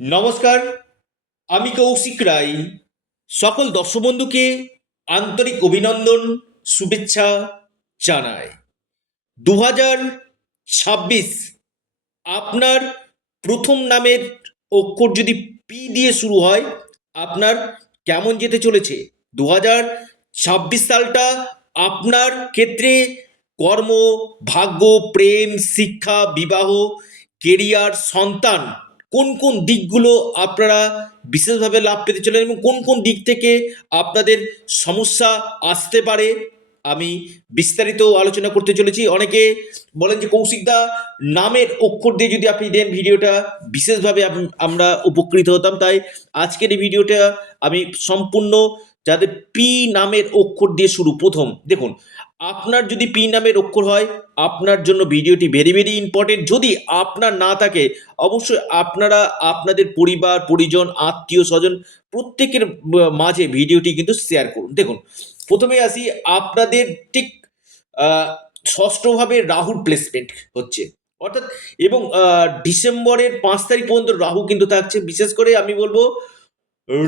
নমস্কার, আমি কৌশিক রায়। সকল দর্শক বন্ধুকে আন্তরিক অভিনন্দন, শুভেচ্ছা জানাই। দু হাজার ছাব্বিশ আপনার প্রথম নামের অক্ষর যদি পি দিয়ে শুরু হয়, আপনার কেমন যেতে চলেছে? দু হাজার ছাব্বিশ সালটা আপনার ক্ষেত্রে কর্ম, ভাগ্য, প্রেম, শিক্ষা, বিবাহ, কেরিয়ার, সন্তান কোন কোন দিকগুলো আপনারা বিশেষভাবে লাভ পেতে চলেন এবং কোন কোন দিক থেকে আপনাদের সমস্যা আসতে পারে, আমি বিস্তারিত আলোচনা করতে চলেছি। অনেকে বলেন যে কৌশিকদা নামের অক্ষর দিয়ে যদি আপনি দেন ভিডিওটা, বিশেষভাবে আমরা উপকৃত হতাম। তাই আজকের এই ভিডিওটা আমি সম্পূর্ণ যাদের পি নামের অক্ষর দিয়ে শুরু প্রথম। দেখুন, আপনার যদি পি নামের অক্ষর হয়, আপনার জন্য ভিডিওটি ভেরি ভেরি ইম্পর্টেন্ট যদি আপনার না থাকে, অবশ্যই আপনারা, আপনাদের পরিবার, পরিজন, আত্মীয় স্বজন প্রত্যেকের মাঝে ভিডিওটি কিন্তু শেয়ার করুন। দেখুন, প্রথমে আসি, আপনাদের ঠিক ষষ্ঠভাবে রাহুর প্লেসমেন্ট হচ্ছে। অর্থাৎ, এবং ডিসেম্বরের পাঁচ তারিখ পর্যন্ত রাহু কিন্তু থাকছে। বিশেষ করে আমি বলব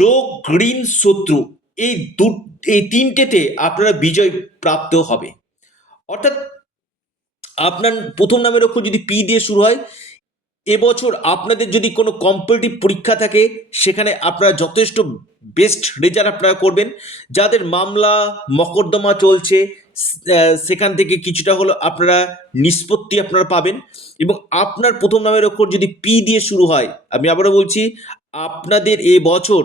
রোগ গ্রিন শত্রু। এই দু, এই তিনটেতে আপনারা বিজয় প্রাপ্ত হবে। অর্থাৎ আপনার প্রথম নামের অক্ষর যদি পি দিয়ে শুরু হয়, এবছর আপনাদের যদি কোনো কম্পিটিটিভ পরীক্ষা থাকে, সেখানে আপনারা যথেষ্ট বেস্ট রেজাল্ট আপনারা করবেন। যাদের মামলা, মকদ্দমা চলছে সেখান থেকে কিছুটা হলো আপনারা নিষ্পত্তি আপনারা পাবেন। এবং আপনার প্রথম নামের অক্ষর যদি পি দিয়ে শুরু হয়, আমি আবারও বলছি, আপনাদের এ বছর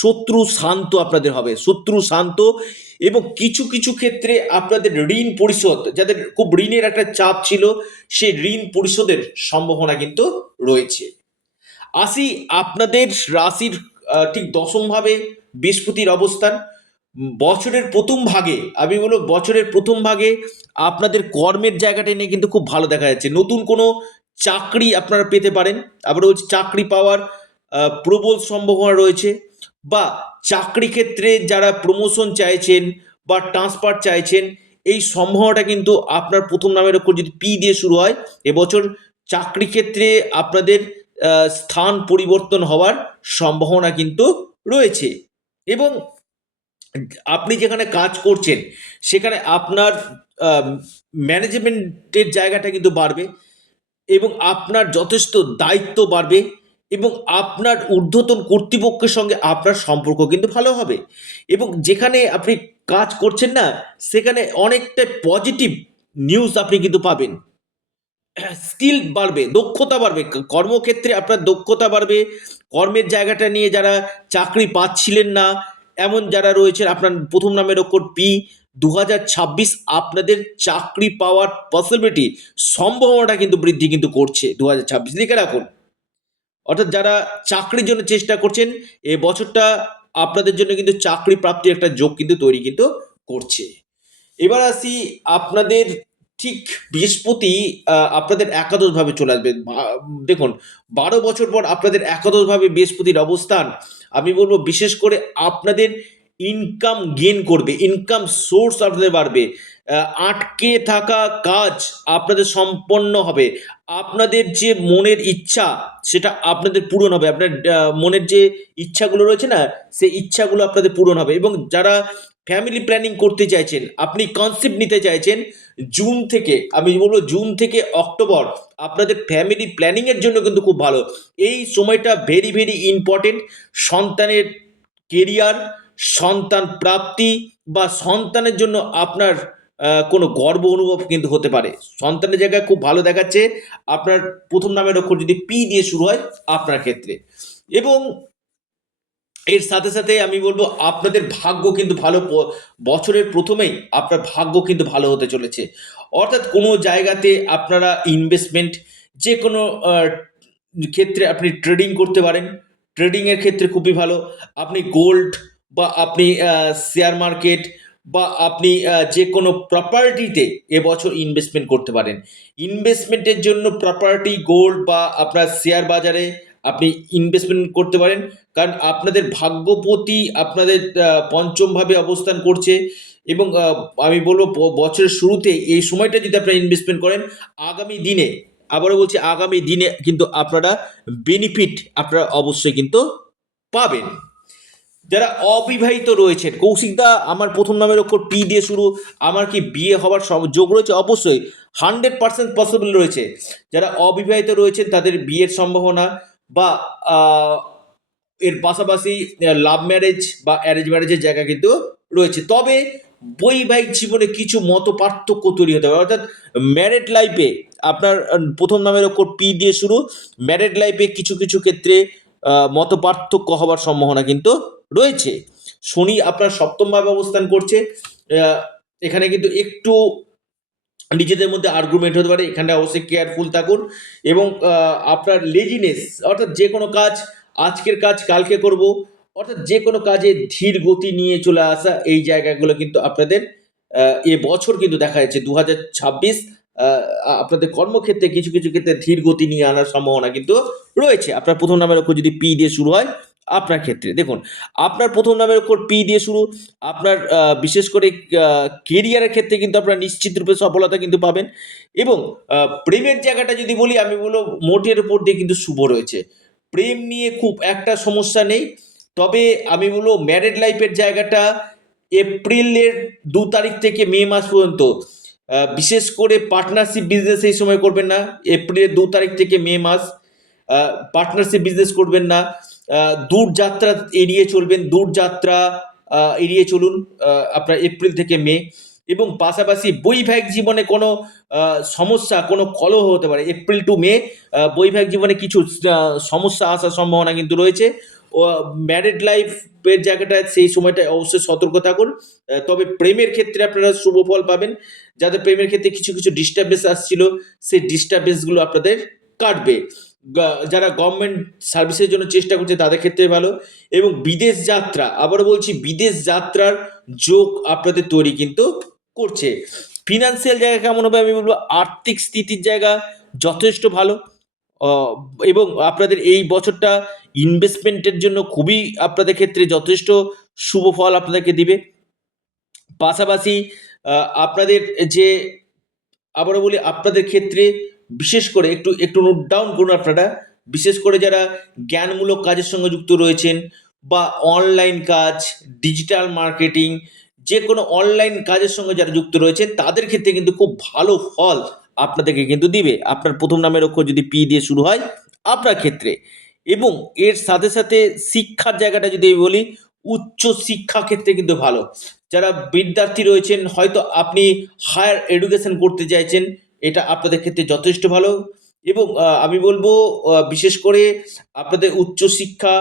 শত্রু শান্ত আপনাদের হবে, শত্রু শান্ত এবং কিছু কিছু ক্ষেত্রে আপনাদের ঋণ পরিশোধ, যাদের খুব ঋণের একটা চাপ ছিল সেই ঋণ পরিশোধের সম্ভাবনা কিন্তু রয়েছে। আসি আপনাদের রাশির ঠিক দশমভাবে বৃহস্পতির অবস্থান। বছরের প্রথম ভাগে, আমি বলব বছরের প্রথম ভাগে আপনাদের কর্মের জায়গাটা নিয়ে কিন্তু খুব ভালো দেখা যাচ্ছে। নতুন কোনো চাকরি আপনারা পেতে পারেন। আবার বলছি চাকরি পাওয়ার প্রবল সম্ভাবনা রয়েছে। বা চাকরি ক্ষেত্রে যারা প্রমোশন চাইছেন বা ট্রান্সফার চাইছেন, এই সম্ভাবনাটা কিন্তু আপনার প্রথম নামের ওপর যদি পি দিয়ে শুরু হয়, এবছর চাকরি ক্ষেত্রে আপনাদের স্থান পরিবর্তন হওয়ার সম্ভাবনা কিন্তু রয়েছে। এবং আপনি যেখানে কাজ করছেন, সেখানে আপনার ম্যানেজমেন্টের জায়গাটা কিন্তু বাড়বে এবং আপনার যথেষ্ট দায়িত্ব বাড়বে। এবং আপনার ঊর্ধ্বতন কর্তৃপক্ষের সঙ্গে আপনার সম্পর্ক কিন্তু ভালো হবে। এবং যেখানে আপনি কাজ করছেন না, সেখানে অনেকটা পজিটিভ নিউজ আপনি কিন্তু পাবেন। স্কিল বাড়বে, দক্ষতা বাড়বে। কর্মক্ষেত্রে আপনার দক্ষতা বাড়বে। কর্মের জায়গাটা নিয়ে যারা চাকরি পাচ্ছিলেন না, এমন যারা রয়েছেন, আপনার প্রথম নামের ওপর পি দু হাজার ছাব্বিশ আপনাদের চাকরি পাওয়ার পসিবিলিটি সম্ভাবনাটা কিন্তু বৃদ্ধি কিন্তু করছে দু হাজার ছাব্বিশ। লিখে রাখুন। অর্থাৎ যারা চাকরির জন্য চেষ্টা করছেন, এ বছরটা আপনাদের জন্য কিন্তু চাকরি প্রাপ্তির একটা যোগ কিন্তু তৈরি কিন্তু করছে। এবার আসি আপনাদের ঠিক বৃহস্পতি আপনাদের একাদশভাবে চলে আসবে। দেখুন, বারো বছর পর আপনাদের একাদশভাবে বৃহস্পতির অবস্থান, আমি বলব বিশেষ করে আপনাদের ইনকাম গেন করবে ইনকাম সোর্স আপনাদের বাড়বে। আটকে থাকা কাজ আপনাদের সম্পন্ন হবে। আপনাদের যে মনের ইচ্ছা, সেটা আপনাদের পূরণ হবে। আপনার মনের যে ইচ্ছাগুলো রয়েছে না, সেই ইচ্ছাগুলো আপনাদের পূরণ হবে এবং যারা ফ্যামিলি প্ল্যানিং করতে চাইছেন, আপনি কনসেপ্ট নিতে চাইছেন, জুন থেকে, আমি বলব জুন থেকে অক্টোবর, আপনাদের ফ্যামিলি প্ল্যানিংয়ের জন্য কিন্তু খুব ভালো। এই সময়টা ভেরি ভেরি ইম্পর্টেন্ট সন্তানের কেরিয়ার সন্তান প্রাপ্তি বা সন্তানের জন্য আপনার কোনো গর্ব অনুভব কিন্তু হতে পারে। সন্তানের জায়গায় খুব ভালো দেখাচ্ছে, আপনার প্রথম নামের অক্ষর যদি পি দিয়ে শুরু হয় আপনার ক্ষেত্রে। এবং এর সাথে সাথে আমি বলব, আপনাদের ভাগ্য কিন্তু ভালো বছরের প্রথমেই আপনার ভাগ্য কিন্তু ভালো হতে চলেছে। অর্থাৎ কোনো জায়গাতে আপনারা ইনভেস্টমেন্ট যে কোনো ক্ষেত্রে আপনি ট্রেডিং করতে পারেন। ট্রেডিংয়ের ক্ষেত্রে খুবই ভালো। আপনি গোল্ড বা আপনি শেয়ার মার্কেট বা আপনি যে কোনো প্রপার্টিতে এবছর ইনভেস্টমেন্ট করতে পারেন। ইনভেস্টমেন্টের জন্য প্রপার্টি গোল্ড বা আপনার শেয়ার বাজারে আপনি ইনভেস্টমেন্ট করতে পারেন। কারণ আপনাদের ভাগ্যপতি আপনাদের পঞ্চমভাবে অবস্থান করছে এবং আমি বলব বছরের শুরুতে এই সময়টা যদি আপনারা ইনভেস্টমেন্ট করেন, আগামী দিনে, আবারও বলছি আগামী দিনে কিন্তু আপনারা বেনিফিট আপনারা অবশ্যই কিন্তু পাবেন। যারা অবিবাহিত রয়েছেন কৌশিকদা আমার প্রথম নামের ওপর পি দিয়ে শুরু, আমার কি বিয়ে হওয়ার যোগ রয়েছে? অবশ্যই। হান্ড্রেড পার্সেন্ট পসিবল রয়েছে। যারা অবিবাহিত রয়েছেন, তাদের বিয়ের সম্ভাবনা বা এর পাশাপাশি লাভ ম্যারেজ বা অ্যারেঞ্জ ম্যারেজের জায়গা কিন্তু রয়েছে। তবে বৈবাহিক জীবনে কিছু মত পার্থক্য তৈরি হতে পারে। অর্থাৎ ম্যারেড লাইফে আপনার, প্রথম নামের ওপর পি দিয়ে শুরু ম্যারেড লাইফে কিছু কিছু ক্ষেত্রে মত পার্থক্য হওয়ার সম্ভাবনা কিন্তু রয়েছে। শনি আপনার সপ্তমভাবে অবস্থান করছে। এখানে কিন্তু একটু নিজেদের মধ্যে আর্গুমেন্ট হতে পারে। এখানে অবশ্যই কেয়ারফুল থাকুন এবং আপনার লেজিনেস অর্থাৎ যে কোনো কাজ, আজকের কাজ, কালকে করব, অর্থাৎ যে কোনো কাজে ধীর গতি নিয়ে চলে আসা, এই জায়গাগুলো কিন্তু আপনাদের এ বছর কিন্তু দেখা যাচ্ছে দু হাজার ছাব্বিশ আপনাদের কর্মক্ষেত্রে কিছু কিছু ক্ষেত্রে ধীর গতি নিয়ে আনার সম্ভাবনা কিন্তু রয়েছে। আপনার প্রথম নামের অক্ষর যদি পি দিয়ে শুরু হয়, আপনার ক্ষেত্রে। দেখুন, আপনার প্রথম নামের অক্ষর পি দিয়ে শুরু, আপনার বিশেষ করে কেরিয়ারের ক্ষেত্রে কিন্তু আপনার নিশ্চিত রূপে সফলতা কিন্তু পাবেন। এবং প্রেমের জায়গাটা যদি বলি, আমি বলব মোটের উপর দিয়ে কিন্তু শুভ রয়েছে। প্রেম নিয়ে খুব একটা সমস্যা নেই। তবে আমি বলব ম্যারেড লাইফের জায়গাটা এপ্রিলের দু তারিখ থেকে মে মাস পর্যন্ত বিশেষ করে পার্টনারশিপ বিজনেস এই সময় করবেন না। এপ্রিলের দু তারিখ থেকে মে মাস। পার্টনারশিপ বিজনেস করবেন না দূর যাত্রা এড়িয়ে চলবেন, দূর যাত্রা এড়িয়ে চলুন আপনার এপ্রিল থেকে মে। এবং পাশাপাশি বৈবাহিক জীবনে কোনো সমস্যা, কোনো কলহ হতে পারে। এপ্রিল টু মে বৈবাহিক জীবনে কিছু সমস্যা আসার সম্ভাবনা কিন্তু রয়েছে। ম্যারিড লাইফের জায়গাটায় সেই সময়টায় অবশ্যই সতর্ক থাকুন। তবে প্রেমের ক্ষেত্রে আপনারা শুভ ফল পাবেন। যাদের প্রেমের ক্ষেত্রে কিছু কিছু ডিস্টারবেন্স আসছিল, সেই ডিস্টারবেন্সগুলো আপনাদের কাটবে। যারা গভর্নমেন্ট সার্ভিসের জন্য চেষ্টা করছে তাদের ক্ষেত্রে ভালো। এবং বিদেশ যাত্রা আবারও বলছি বিদেশ যাত্রার যোগ আপনাদের তৈরি কিন্তু করছে। ফিনান্সিয়াল জায়গা কেমন হবে আমি বলব, আর্থিক স্থিতির জায়গা যথেষ্ট ভালো। এবং আপনাদের এই বছরটা ইনভেস্টমেন্টের জন্য খুবই আপনাদের ক্ষেত্রে যথেষ্ট শুভ ফল আপনাদেরকে দিবে। পাশাপাশি আপনাদের যে, আবারও বলি, আপনাদের ক্ষেত্রে বিশেষ করে একটু একটু নোট ডাউন করুন আপনারা। বিশেষ করে যারা জ্ঞানমূলক কাজের সঙ্গে যুক্ত রয়েছেন বা অনলাইন কাজ ডিজিটাল মার্কেটিং যে কোনো অনলাইন কাজের সঙ্গে যারা যুক্ত রয়েছেন তাদের ক্ষেত্রে কিন্তু খুব ভালো ফল আপনাদেরকে কিন্তু দিবে। আপনার প্রথম নামের অক্ষর যদি পি দিয়ে শুরু হয়, আপনার ক্ষেত্রে। এবং এর সাথে সাথে শিক্ষার জায়গাটা যদি আমি বলি, উচ্চ শিক্ষা ক্ষেত্রে কিন্তু ভালো। যারা বিদ্যার্থী রয়েছেন, হয়তো আপনি হায়ার এডুকেশন করতে চাইছেন এটা আপনাদের ক্ষেত্রে যথেষ্ট ভালো এবং আমি বলব বিশেষ করে আপনাদের উচ্চশিক্ষা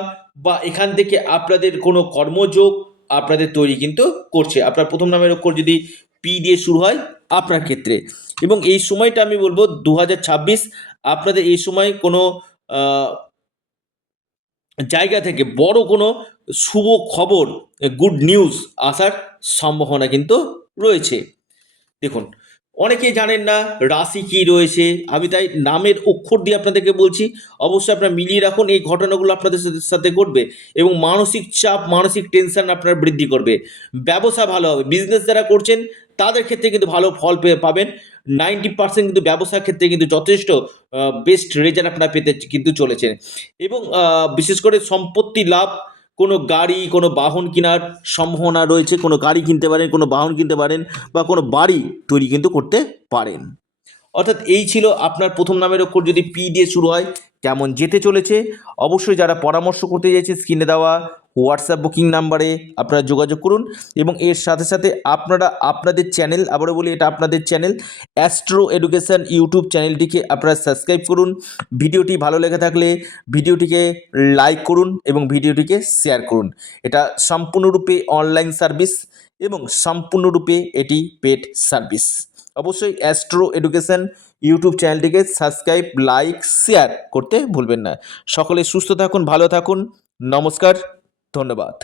বা এখান থেকে আপনাদের কোনো কর্মযোগ আপনাদের তৈরি কিন্তু করছে। আপনার প্রথম নামের অক্ষর যদি পি দিয়ে শুরু হয় আপনার ক্ষেত্রে। এবং এই সময়টা আমি বলব দু হাজার ছাব্বিশ আপনাদের এই সময় কোনো জায়গা থেকে বড় কোনো শুভ খবর, গুড নিউজ আসার সম্ভাবনা কিন্তু রয়েছে। দেখুন অনেকেই জানেন না রাশি কি রয়েছে। আমি তাই নামের অক্ষর দিয়ে আপনাদেরকে বলছি, অবশ্যই আপনারা মিলিয়ে রাখুন, এই ঘটনাগুলো আপনাদের সাথে সাথে ঘটবে এবং মানসিক চাপ, মানসিক টেনশন আপনার বৃদ্ধি করবে। ব্যবসা ভালো হবে বিজনেস যারা করছেন, তাদের ক্ষেত্রে কিন্তু ভালো ফল পেয়ে পাবেন। নাইনটি পার্সেন্ট কিন্তু ব্যবসার ক্ষেত্রে কিন্তু যথেষ্ট বেস্ট রেজাল্ট আপনারা পেতে কিন্তু চলেছেন। এবং বিশেষ করে সম্পত্তি লাভ কোনো গাড়ি, কোনো বাহন কেনার সম্ভাবনা রয়েছে, কোনো গাড়ি কিনতে পারেন, কোনো বাহন কিনতে পারেন বা কোনো বাড়ি তৈরি কিন্তু করতে পারেন। অর্থাৎ এই ছিল আপনার প্রথম নামের অক্ষর যদি পি দিয়ে শুরু হয়, কেমন যেতে চলেছে? অবশ্যই যারা পরামর্শ করতে চাইছে স্ক্রিনে দেওয়া হোয়াটসঅ্যাপ বুকিং নাম্বারে আপনারা যোগাযোগ করুন এবং এর সাথে সাথে আপনারা আপনাদের চ্যানেল আবারও বলি এটা আপনাদের চ্যানেল অ্যাস্ট্রো এডুকেশন ইউটিউব চ্যানেলটিকে আপনারা সাবস্ক্রাইব করুন। ভিডিওটি ভালো লেগে থাকলে ভিডিওটিকে লাইক করুন এবং ভিডিওটিকে শেয়ার করুন। এটা সম্পূর্ণরূপে অনলাইন সার্ভিস এবং সম্পূর্ণরূপে এটি পেড সার্ভিস অবশ্যই অ্যাস্ট্রো এডুকেশন ইউটিউব চ্যানেলটিকে সাবস্ক্রাইব লাইক শেয়ার করতে ভুলবেন না। সকলে সুস্থ থাকুন, ভালো থাকুন। নমস্কার। ধন্যবাদ।